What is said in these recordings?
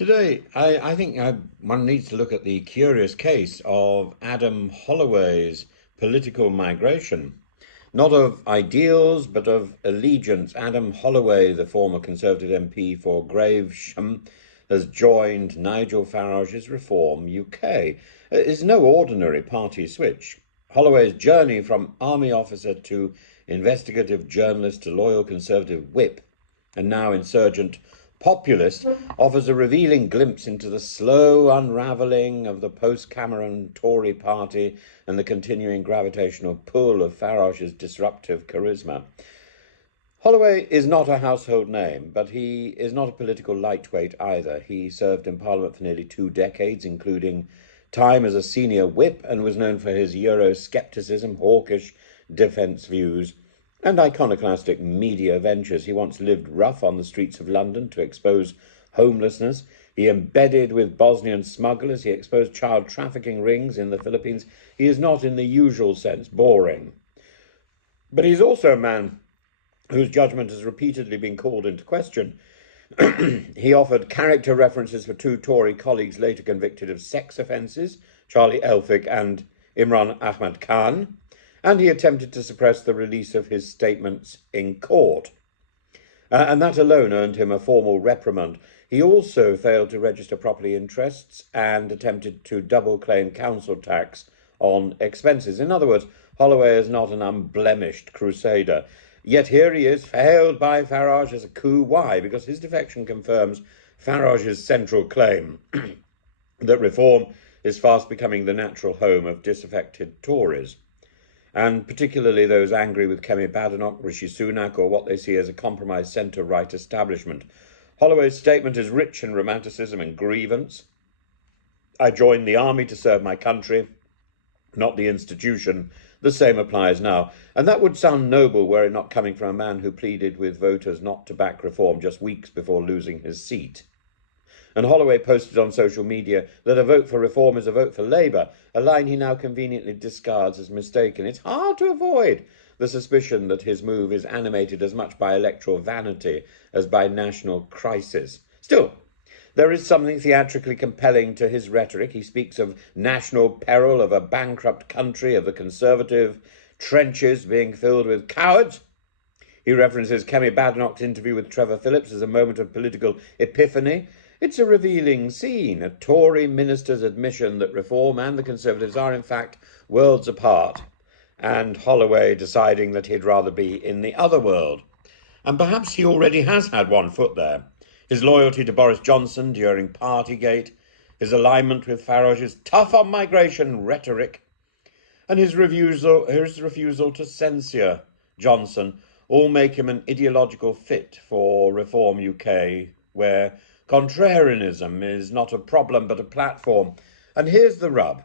Today, I think one needs to look at the curious case of Adam Holloway's political migration. Not of ideals, but of allegiance. Adam Holloway, the former Conservative MP for Gravesham, has joined Nigel Farage's Reform UK. It's no ordinary party switch. Holloway's journey from army officer to investigative journalist to loyal Conservative whip and now insurgent populist offers a revealing glimpse into the slow unravelling of the post-Cameron Tory party and the continuing gravitational pull of Farage's disruptive charisma. Holloway is not a household name, but he is not a political lightweight either. He served in Parliament for nearly 2 decades, including time as a senior whip, and was known for his Euroscepticism, hawkish defence views, and iconoclastic media ventures. He once lived rough on the streets of London to expose homelessness. He embedded with Bosnian smugglers. He exposed child trafficking rings in the Philippines. He is not, in the usual sense, boring. But he's also a man whose judgment has repeatedly been called into question. He offered character references for 2 Tory colleagues later convicted of sex offences, Charlie Elphicke and Imran Ahmad Khan, and he attempted to suppress the release of his statements in court. And that alone earned him a formal reprimand. He also failed to register properly interests and attempted to double claim council tax on expenses. In other words, Holloway is not an unblemished crusader. Yet here he is, hailed by Farage as a coup. Why? Because his defection confirms Farage's central claim that reform is fast becoming the natural home of disaffected Tories, and particularly those angry with Kemi Badenoch, Rishi Sunak, or what they see as a compromised centre-right establishment. Holloway's statement is rich in romanticism and grievance. I joined the army to serve my country, not the institution. The same applies now. And that would sound noble were it not coming from a man who pleaded with voters not to back reform just weeks before losing his seat. And Holloway posted on social media that a vote for reform is a vote for Labour, a line he now conveniently discards as mistaken. It's hard to avoid the suspicion that his move is animated as much by electoral vanity as by national crisis. Still, there is something theatrically compelling to his rhetoric. He speaks of national peril, of a bankrupt country, of the Conservative trenches being filled with cowards. He references Kemi Badenoch's interview with Trevor Phillips as a moment of political epiphany. It's a revealing scene, a Tory minister's admission that reform and the Conservatives are in fact worlds apart, and Holloway deciding that he'd rather be in the other world. And perhaps he already has had one foot there. His loyalty to Boris Johnson during Partygate, his alignment with Farage's tough on migration rhetoric, and his refusal to censure Johnson all make him an ideological fit for Reform UK, where contrarianism is not a problem but a platform. And here's the rub.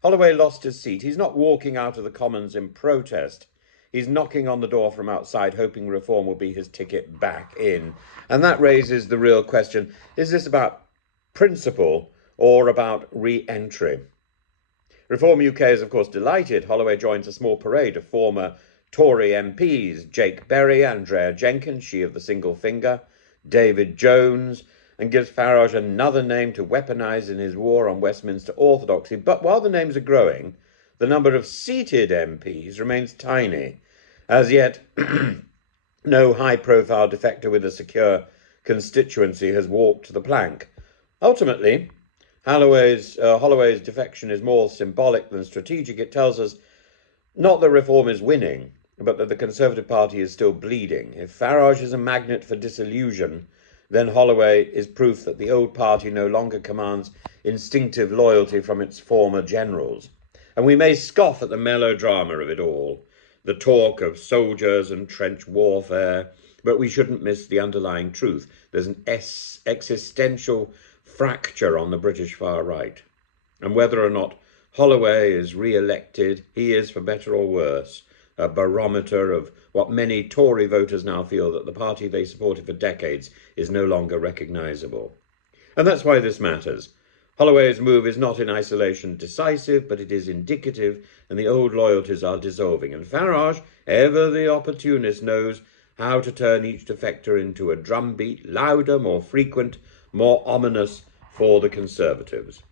Holloway lost his seat. He's not walking out of the Commons in protest. He's knocking on the door from outside, hoping reform will be his ticket back in. And that raises the real question, is this about principle or about re-entry? Reform UK is, of course, delighted. Holloway joins a small parade of former Tory MPs, Jake Berry, Andrea Jenkins, she of the single finger, David Jones, and gives Farage another name to weaponise in his war on Westminster orthodoxy. But while the names are growing, the number of seated MPs remains tiny. As yet, no high-profile defector with a secure constituency has walked the plank. Ultimately, Holloway's defection is more symbolic than strategic. It tells us not that reform is winning, but that the Conservative Party is still bleeding. If Farage is a magnet for disillusion, then Holloway is proof that the old party no longer commands instinctive loyalty from its former generals. And we may scoff at the melodrama of it all, the talk of soldiers and trench warfare, but we shouldn't miss the underlying truth. There's an existential fracture on the British far right. And whether or not Holloway is re-elected, he is, for better or worse, a barometer of what many Tory voters now feel, that the party they supported for decades is no longer recognisable. And that's why this matters. Holloway's move is not in isolation decisive, but it is indicative, and the old loyalties are dissolving. And Farage, ever the opportunist, knows how to turn each defector into a drumbeat, louder, more frequent, more ominous for the Conservatives.